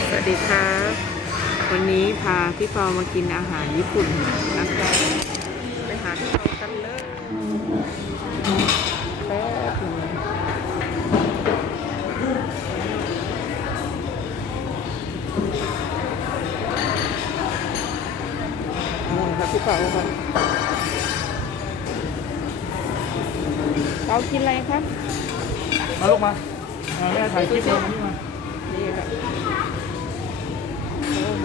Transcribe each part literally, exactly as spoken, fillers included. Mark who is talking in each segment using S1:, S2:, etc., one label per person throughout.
S1: สวัสดีครับวันนี้พาพี่ปอมากินอาหารญี่ปุ่นนะคะไปหาพี่ปอกันเลยแป๊บนึงนี่ครับพี่ปอครับเรากินอะไรครับ
S2: มาลูกมามาแม่ถ่ายคลิปเลยนี่มา
S1: นี่ครับโอ้โห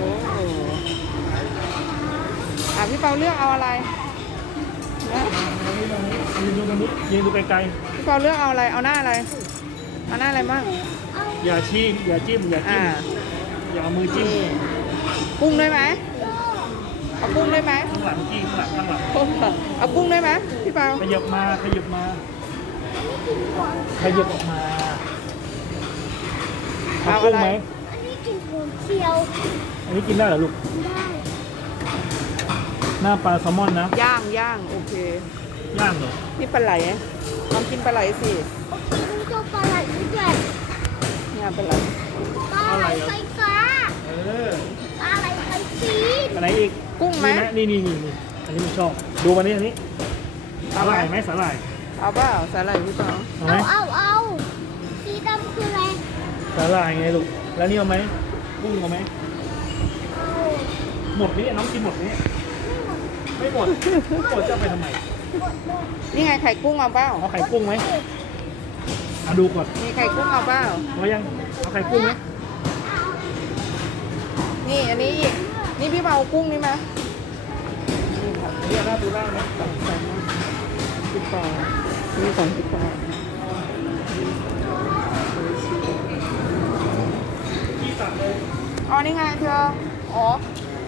S1: อ่ะพี่เปาเลือกเอาอะไรนะ
S2: ยืนดูตรงนี้ยืนดูไกล
S1: พี่เปาเลือกเอาอะไรเอาหน้าอะไรเอาหน้าอะไรบ้าง
S2: ๆอย่าชี้อย่าจิ้มอย่าจิ้
S1: อ่าม
S2: อย่าเอามือจิ้ม
S1: นี่กุ้งได้ไหมเอากุ้งได้ไหม
S2: ข้างหลังจิ้มข้างหลังข้างหลัง
S1: เอากุ้งได้ไหมพี่เปา
S2: ขยับมาขยับมาขยับออกมาเอากุ้งไหม
S3: อันนี้กินหัวเชียว
S2: อันนี้กินได้เหรอลูก
S3: ได้
S2: หน้าปลาแซลมอนนะ
S1: ย่างย่างโอเค
S2: ย่างเหรอ
S1: นี่ปลาไหลลองกินปลาไหลสิ
S3: โอเคมันก็ปลาไหลด้วย
S1: เนี่ยปลาไหล
S3: ปลาไหลไฟฟ้า
S2: เออ
S3: ปลาไหลไฟฟีด
S2: อันไหนอีก
S1: กุ้งไหม
S2: นี่นี่นี่นี่อันนี้มันชอบดูมันนี่อันนี้สาหร่ายไหมสาหร่าย
S1: เอาเปล่าสาหร่ายพี่เปา
S2: เอาไหม
S3: เอาเอาเอาสีดำคืออะไร
S2: สาหร่ายไงลูกแล้วนี่เอาไหมกุ้งเอาไหม
S3: เอา
S2: หมดนี้น้องกินหมดนี้ไม่หมดไม่หมดจะเอาไปทำไม
S3: หมดเลย
S1: นี่ไงไข่กุ้งเอาเปล่า
S2: เอาไข่กุ้งไหมเอาดูก่อน
S1: มีไข่กุ้งเอาเปล่า
S2: เอายังเอาไข่กุ้งไหม
S1: นี่อันนี้อีกนี่พี่เปาเอากุ้งนี่มานี่ครับ
S2: เรียกหน้าตูล่าไหม
S1: สองสองพี่ปอนี่ของพี่ปอ
S2: ที่ตัดเลย
S1: อ๋อนี่ไงเธออ๋อ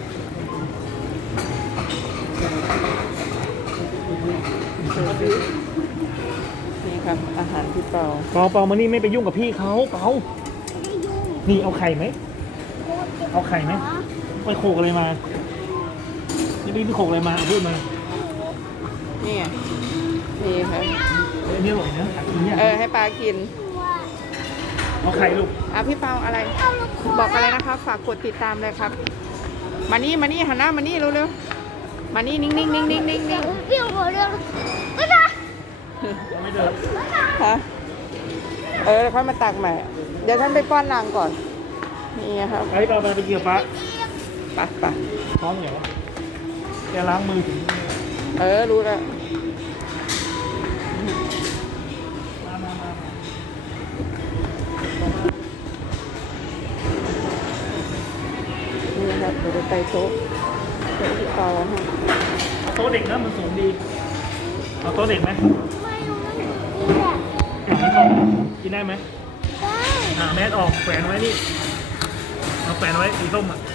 S1: นี่ครับอาหารพี่เปา
S2: เปาเปามานี่ไม่ไปยุ่งกับพี่เขาเปา
S3: ไม่ได้ยุ่ง
S2: นี่เอาไข่ไหม
S3: โคตรจ็บ
S2: เอาไข่ไหม ไปโขกอะไรมานี่พี่โขกอะไรมาเอาพูดมา
S1: นี่ไงนี่ครับ
S2: เอ้ยอันนี่อร่อยนะอยากกินเนี่ย
S1: เออให้ปลากิน
S3: ตัว
S2: เอาไข่ลูก
S1: อ่ะพี่เปาอะไร
S3: เอาลูกค
S1: บอกอะไรนะครับฝากกดติดตามเลยครับ มานี่มานี่หันหน้ามานี่เร็วๆมานี่นิ่งๆนิ่งๆนิ่งๆนิ่งๆนิ่ง
S3: เปรี้ยวหัวเรือไม่ได้
S2: ยังไม่เดิน
S1: ๆฮะเออค่อยมาตักใหม่เดี๋ยวฉันไปป้อนนางก่อนนี่ครับ
S2: ไอ้เปาไปไปเกี่ยวปลา
S1: ไปไป
S2: พร้อมเหรอแกล้างมือถึง
S1: เออรู้แล้ว
S2: มามามา
S1: นี่ครับเดี๋ยวจะไปโต๊ะโต๊ะที่เปาฮะ
S2: เอาโต๊ะเด็กนะมันสูงดีเอาโต๊ะเด็กไหม
S3: ไม่รู้มันนี่แหละ
S2: อย่างนี้พอกินได้ไหม
S3: ได้
S2: อ่าแมสออกแขวนไว้นี่เอาแขวนไว้สีส้มอ่ะ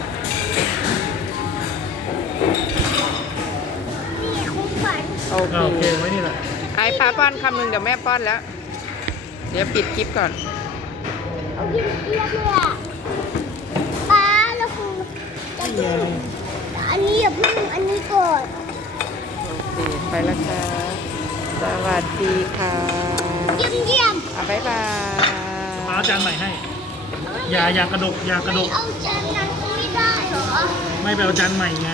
S3: นี่คุณฝัน
S1: โอเค
S2: อ่าโอเคไว้นี่แหละ
S1: ไอ้ป้าป้อนคำหนึ่งเดี๋ยวแม่ป้อนแล้ว เดี๋ยวปิดคลิปก่อน
S3: เอากินเกี๊ยวเลยอ่ะป้าแล้วคุณจะ
S2: นี่ไง
S3: กินอันนี้อย่าเพิ่งอันนี้ก่อน
S1: โอเคไปแล้วครับสวัสดีค่ะ
S3: เยี่ยมเยี่ยม
S1: อ่ะบ๊ายบาย
S2: มาเอาจานใหม่ให้ อย่าอย่ากระดกอย่ากระดก
S3: เอาจานนั้นไม่ได้เหรอ
S2: ไม่ไปเอาจานใหม่ไง